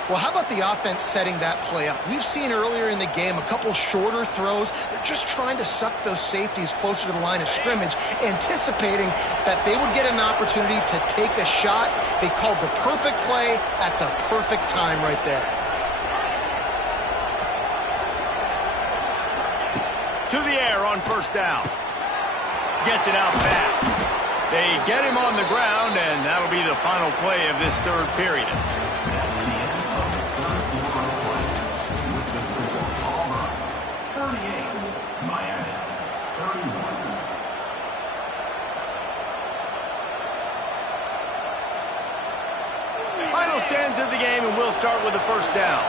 Well, how about the offense setting that play up? We've seen earlier in the game a couple shorter throws. They're just trying to suck those safeties closer to the line of scrimmage, anticipating that they would get an opportunity to take a shot. They called the perfect play at the perfect time right there. To the air on 1st down. Gets it out fast. They get him on the ground, and that'll be the final play of this 3rd period. That's the end of the 3rd quarter play. With the score, Auburn 38, Miami 31. Final stands of the game, and we'll start with the 1st down.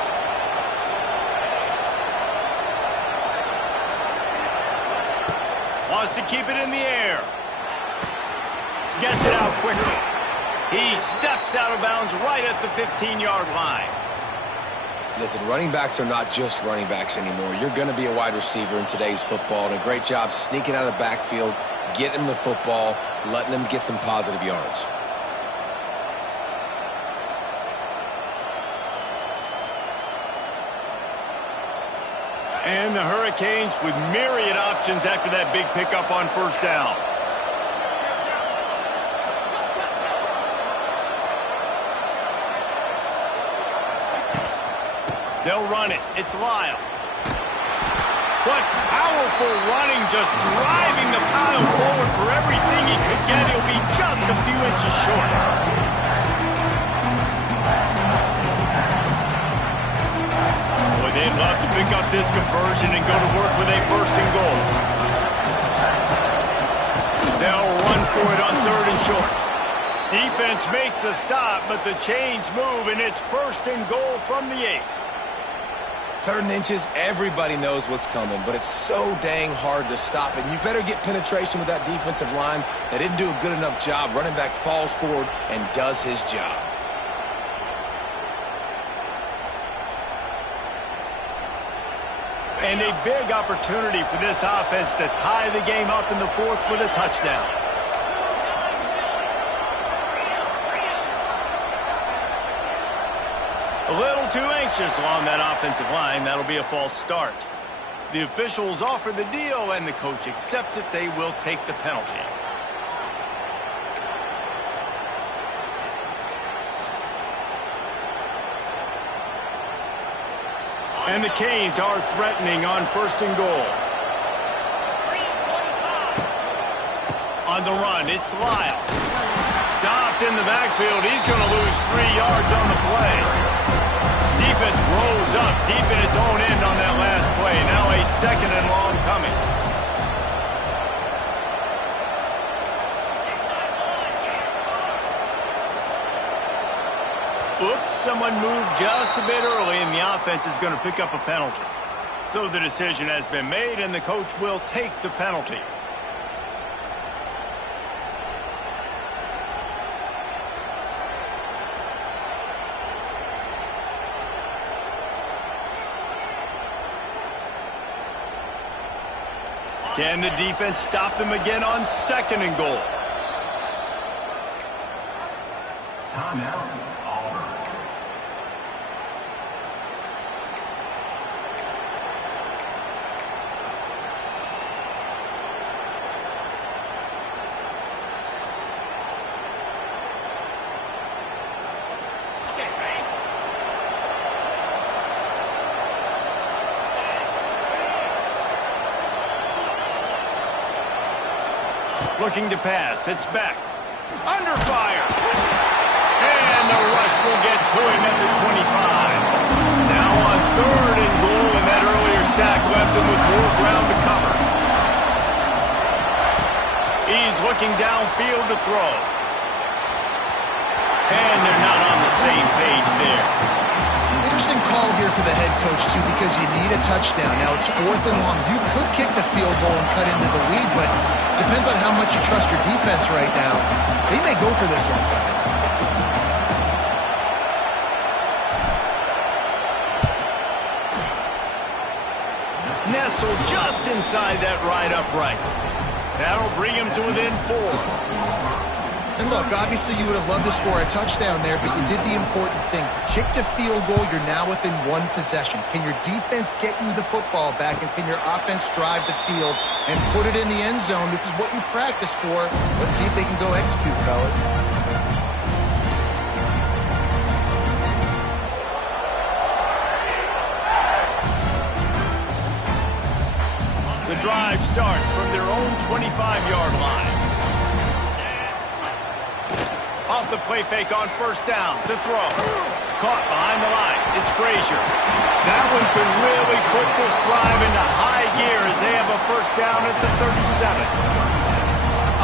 Wants to keep it in the air. Gets it out quickly. He steps out of bounds right at the 15-yard line. Listen, running backs are not just running backs anymore. You're going to be a wide receiver in today's football, and a great job sneaking out of the backfield, getting them the football, letting them get some positive yards. And the Hurricanes with myriad options after that big pickup on 1st down. They'll run it. It's Lyle. What powerful running, just driving the pile forward for everything he could get. He'll be just a few inches short. They'd love to pick up this conversion and go to work with a 1st and goal. They'll run for it on 3rd and short. Defense makes a stop, but the chains move, and it's 1st and goal from the 8. 3rd and inches, everybody knows what's coming, but it's so dang hard to stop it. You better get penetration with that defensive line. They didn't do a good enough job. Running back falls forward and does his job. And a big opportunity for this offense to tie the game up in the 4th with a touchdown. A little too anxious along that offensive line. That'll be a false start. The officials offer the deal, and the coach accepts it. They will take the penalty. And the Canes are threatening on 1st and goal. On the run, it's Lyle. Stopped in the backfield. He's going to lose 3 yards on the play. Defense rose up deep in its own end on that last play. Now a 2nd and long coming. Oops, someone moved just a bit early, and the offense is going to pick up a penalty. So the decision has been made, and the coach will take the penalty. Can the defense stop them again on 2nd and goal? Timeout, Auburn. Looking to pass. It's back. Under fire. And the rush will get to him at the 25. Now on 3rd and goal, and that earlier sack left him with more ground to cover. He's looking downfield to throw. And they're not on the same page there. Interesting call here for the head coach, too, because you need a touchdown. Now it's 4th and long. You could kick the field goal and cut into the lead, but depends on how much you trust your defense right now. They may go for this one, guys. Nestled just inside that right upright. That'll bring him to within 4. And look, obviously you would have loved to score a touchdown there, but you did the important thing. Kicked a field goal, you're now within 1 possession. Can your defense get you the football back, and can your offense drive the field and put it in the end zone? This is what you practice for. Let's see if they can go execute, fellas. The drive starts from their own 25-yard line. Off the play fake on 1st down to throw. Caught behind the line. It's Frazier. That one could really put this drive into high gear as they have a 1st down at the 37.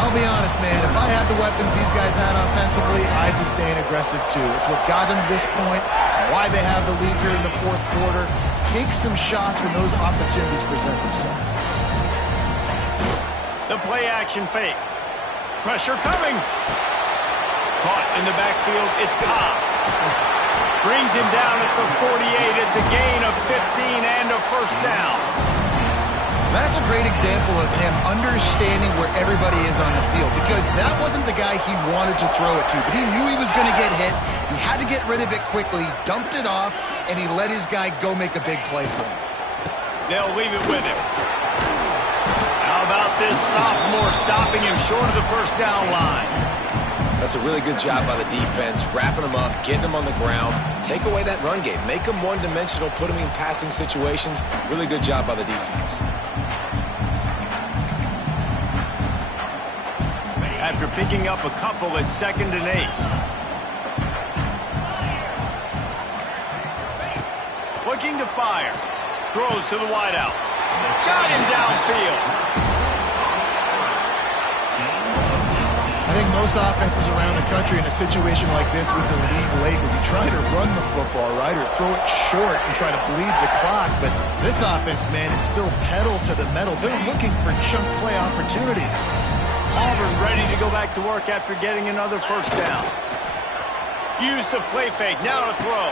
I'll be honest, man. If I had the weapons these guys had offensively, I'd be staying aggressive too. It's what got them to this point. It's why they have the lead here in the 4th quarter. Take some shots when those opportunities present themselves. The play action fake. Pressure coming. Caught in the backfield, it's Cobb. Brings him down at the 48. It's a gain of 15 and a 1st down. That's a great example of him understanding where everybody is on the field, because that wasn't the guy he wanted to throw it to, but he knew he was going to get hit. He had to get rid of it quickly, dumped it off, and he let his guy go make a big play for him. They'll leave it with him. How about this sophomore stopping him short of the 1st down line? That's a really good job by the defense, wrapping them up, getting them on the ground. Take away that run game. Make them one-dimensional, put them in passing situations. Really good job by the defense. After picking up a couple at 2nd and 8. Looking to fire. Throws to the wideout. Got him downfield. I think most offenses around the country in a situation like this with the lead late would be trying to run the football, right, or throw it short and try to bleed the clock. But this offense, man, it's still pedal to the metal. They're looking for chunk play opportunities. Auburn ready to go back to work after getting another 1st down. Use the play fake, now to throw.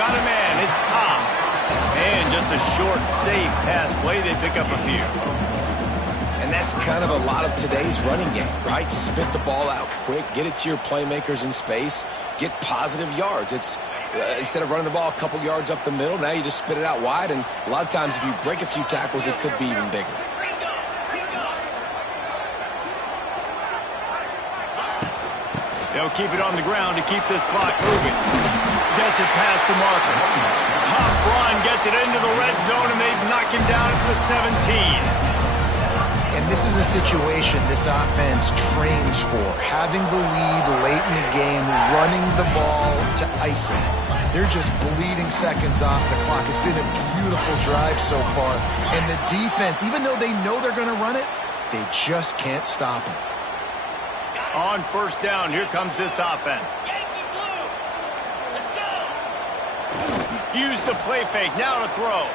Got a man, it's Cobb. And just a short, safe pass play, they pick up a few. And that's kind of a lot of today's running game, right? Spit the ball out quick, get it to your playmakers in space, get positive yards. It's instead of running the ball a couple yards up the middle, now you just spit it out wide, and a lot of times if you break a few tackles, it could be even bigger. They'll keep it on the ground to keep this clock moving. Gets it past the marker. Tough run, gets it into the red zone, and they knock him down to the 17. And this is a situation this offense trains for. Having the lead late in the game, running the ball to ice it. They're just bleeding seconds off the clock. It's been a beautiful drive so far. And the defense, even though they know they're going to run it, they just can't stop them. On 1st down, here comes this offense. Use the play fake, now to throw.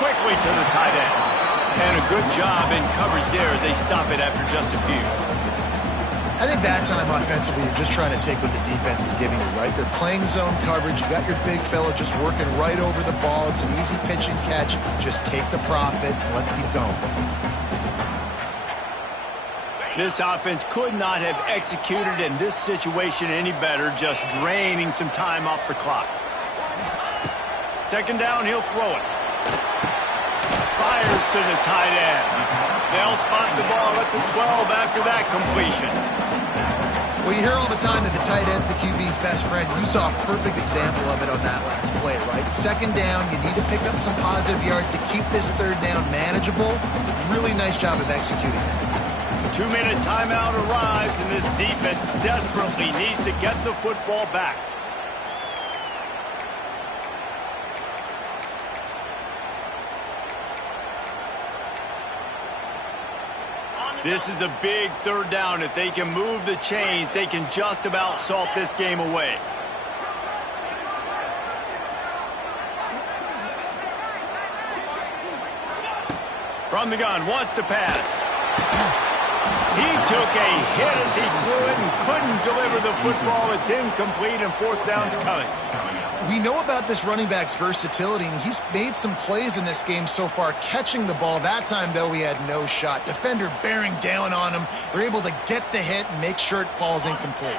Quickly to the tight end. And a good job in coverage there as they stop it after just a few. I think that time offensively, you're just trying to take what the defense is giving you, right? They're playing zone coverage. You got your big fella just working right over the ball. It's an easy pitch and catch. Just take the profit and let's keep going. This offense could not have executed in this situation any better, just draining some time off the clock. 2nd down, he'll throw it. Fires to the tight end. They'll spot the ball at the 12 after that completion. Well, you hear all the time that the tight end's the QB's best friend. You saw a perfect example of it on that last play, right? 2nd down, you need to pick up some positive yards to keep this 3rd down manageable. Really nice job of executing that. 2-minute timeout arrives, and this defense desperately needs to get the football back. This is a big third down. If they can move the chains, they can just about salt this game away. From the gun, wants to pass. He took a hit as he threw it and couldn't deliver the football. It's incomplete, and fourth down's coming. We know about this running back's versatility, and he's made some plays in this game so far catching the ball. That time, though, he had no shot. Defender bearing down on him. They're able to get the hit and make sure it falls incomplete.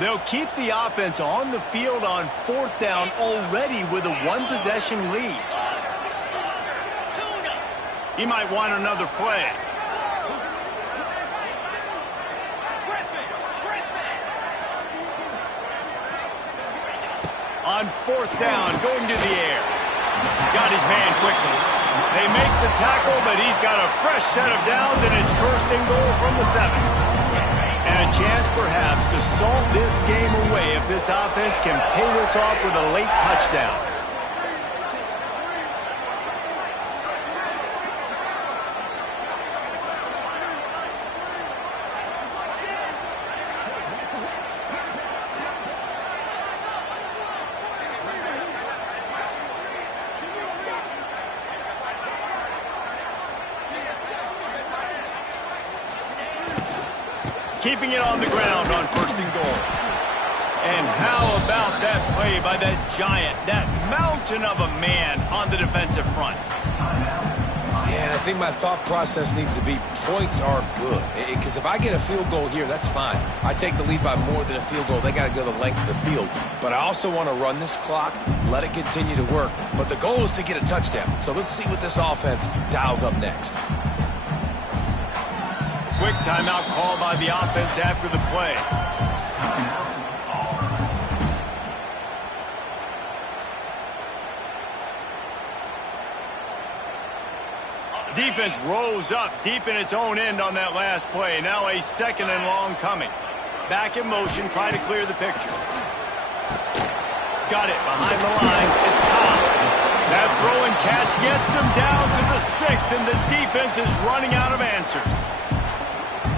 They'll keep the offense on the field on fourth down already with a one-possession lead. He might want another play. On fourth down, going to the air. Got his man quickly. They make the tackle, but he's got a fresh set of downs, and it's first and goal from the 7. And a chance, perhaps, to salt this game away if this offense can pay this off with a late touchdown. Keeping it on the ground on first and goal. And how about that play by that giant, that mountain of a man on the defensive front? Yeah, and I think my thought process needs to be points are good. Because if I get a field goal here, that's fine. I take the lead by more than a field goal. They got to go the length of the field. But I also want to run this clock, let it continue to work. But the goal is to get a touchdown. So let's see what this offense dials up next. Quick timeout call by the offense after the play. Defense rose up deep in its own end on that last play. Now a second and long coming. Back in motion, trying to clear the picture. Got it behind the line. It's Cobb. That throw and catch gets them down to the 6, and the defense is running out of answers.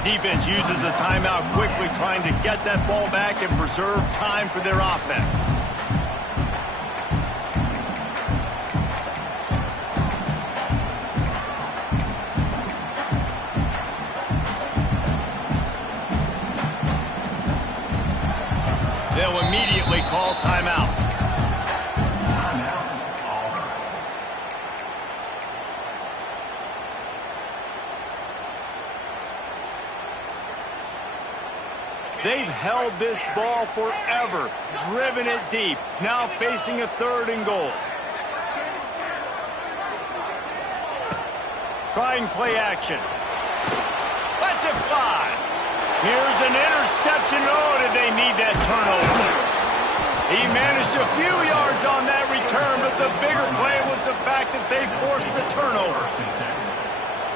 Defense uses a timeout quickly, trying to get that ball back and preserve time for their offense. They'll immediately call timeout. They've held this ball forever, driven it deep, now facing a third and goal. Trying play action. Lets it fly. Here's an interception. Oh, did they need that turnover? He managed a few yards on that return, but the bigger play was the fact that they forced the turnover.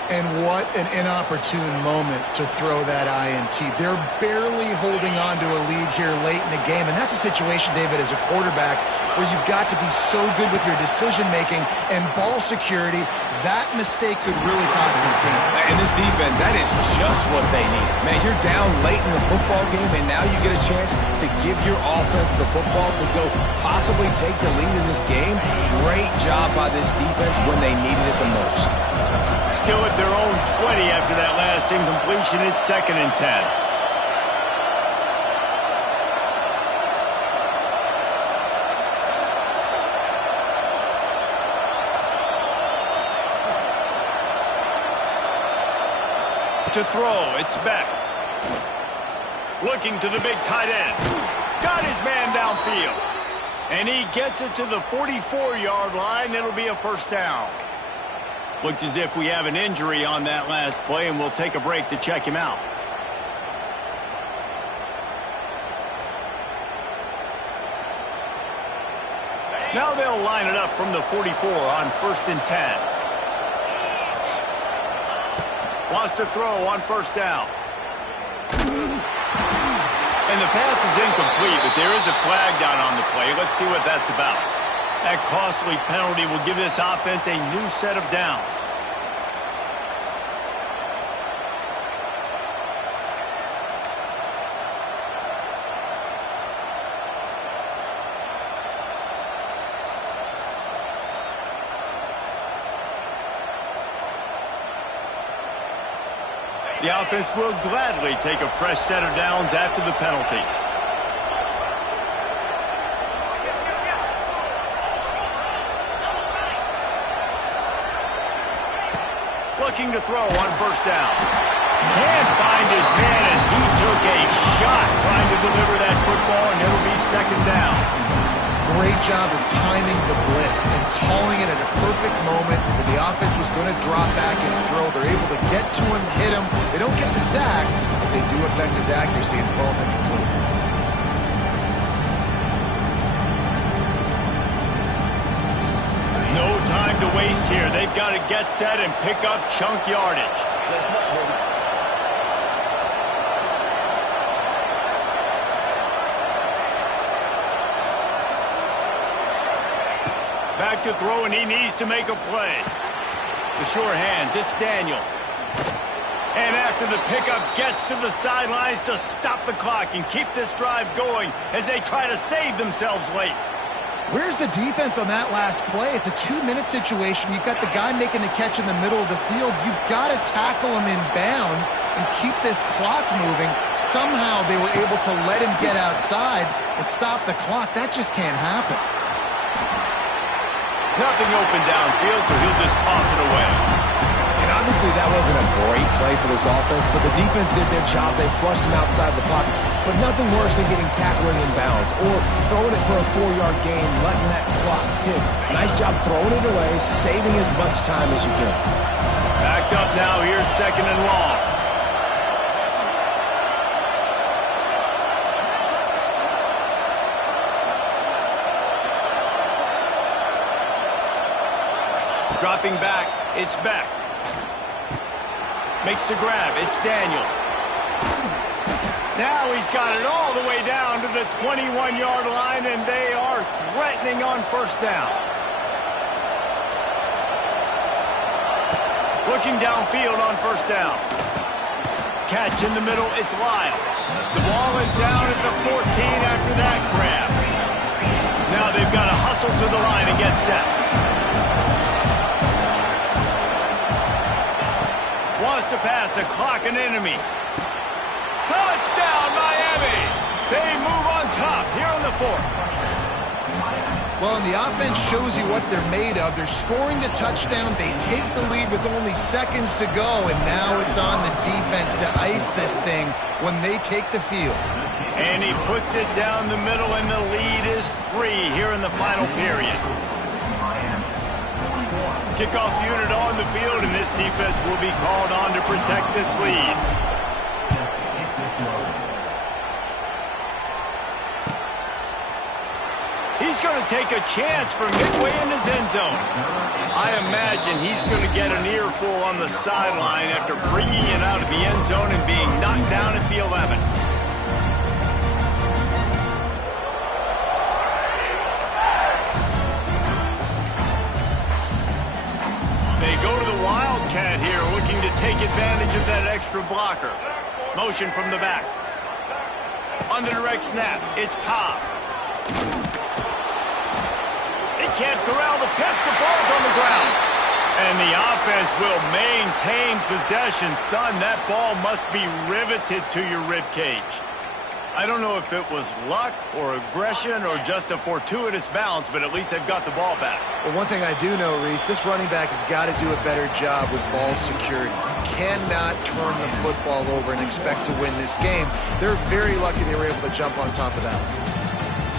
And what an inopportune moment to throw that INT. They're barely holding on to a lead here late in the game, and that's a situation, David, as a quarterback, where you've got to be so good with your decision-making and ball security. That mistake could really cost this team. And this defense, that is just what they need. Man, you're down late in the football game, and now you get a chance to give your offense the football to go possibly take the lead in this game. Great job by this defense when they needed it the most. Still at their own 20 after that last incompletion. It's 2nd and 10. To throw, it's Beck. Looking to the big tight end. Got his man downfield. And he gets it to the 44-yard line. It'll be a first down. Looks as if we have an injury on that last play, and we'll take a break to check him out. Now they'll line it up from the 44 on 1st and 10. Wants to throw on first down. And the pass is incomplete, but there is a flag down on the play. Let's see what that's about. That costly penalty will give this offense a new set of downs. The offense will gladly take a fresh set of downs after the penalty. Looking to throw on first down. Can't find his man as he took a shot trying to deliver that football, and it'll be second down. Great job of timing the blitz and calling it at a perfect moment when the offense was going to drop back and throw. They're able to get to him, hit him. They don't get the sack, but they do affect his accuracy and falls incomplete. No time to waste here. They've got to get set and pick up chunk yardage. Back to throw, and he needs to make a play. The sure hands, it's Daniels. And after the pickup, gets to the sidelines to stop the clock and keep this drive going as they try to save themselves late. Where's the defense on that last play? It's a 2-minute situation. You've got the guy making the catch in the middle of the field. You've got to tackle him in bounds and keep this clock moving. Somehow they were able to let him get outside and stop the clock. That just can't happen. Nothing open downfield, so he'll just toss it away. And obviously that wasn't a great play for this offense, but the defense did their job. They flushed him outside the pocket. But nothing worse than getting tackling in bounds or throwing it for a 4-yard gain, letting that clock tick. Nice job throwing it away, saving as much time as you can. Backed up now, here's second and long. Dropping back, it's Beck. Makes the grab, it's Daniels. Now he's got it all the way down to the 21-yard line, and they are threatening on first down. Looking downfield on first down. Catch in the middle, it's Lyle. The ball is down at the 14 after that grab. Now they've got to hustle to the line and get set. Wants to pass, the clock an enemy. Touchdown, Miami! They move on top here in the fourth. Well, and the offense shows you what they're made of. They're scoring the touchdown. They take the lead with only seconds to go, and now it's on the defense to ice this thing when they take the field. And he puts it down the middle, and the lead is 3 here in the final period. Kickoff unit on the field, and this defense will be called on to protect this lead. He's going to take a chance from midway in his end zone. I imagine he's going to get an earful on the sideline after bringing it out of the end zone and being knocked down at the 11. They go to the Wildcat here, looking to take advantage of that extra blocker. Motion from the back. On the direct snap, it's Cobb. They can't corral the pitch, the ball's on the ground. And the offense will maintain possession. Son, that ball must be riveted to your ribcage. I don't know if it was luck or aggression or just a fortuitous bounce, but at least they've got the ball back. Well, one thing I do know, Reese, this running back has got to do a better job with ball security. You cannot turn the football over and expect to win this game. They're very lucky they were able to jump on top of that.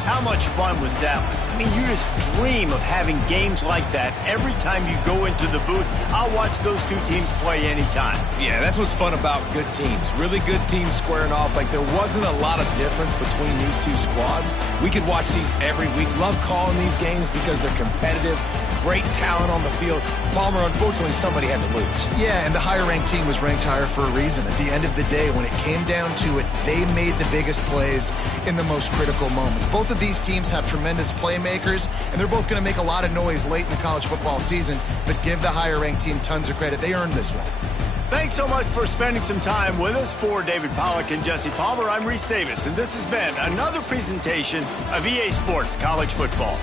How much fun was that? I mean, you just dream of having games like that every time you go into the booth. I'll watch those two teams play anytime. Yeah, that's what's fun about good teams. Really good teams squaring off. Like, there wasn't a lot of difference between these two squads. We could watch these every week. Love calling these games because they're competitive, great talent on the field. Palmer, unfortunately, somebody had to lose. Yeah, and the higher-ranked team was ranked higher for a reason. At the end of the day, when it came down to it, they made the biggest plays in the most critical moments. Both of these teams have tremendous playmakers, and they're both going to make a lot of noise late in the college football season, but give the higher-ranked team tons of credit. They earned this one. Thanks so much for spending some time with us. For David Pollack and Jesse Palmer, I'm Reese Davis, and this has been another presentation of EA Sports College Football.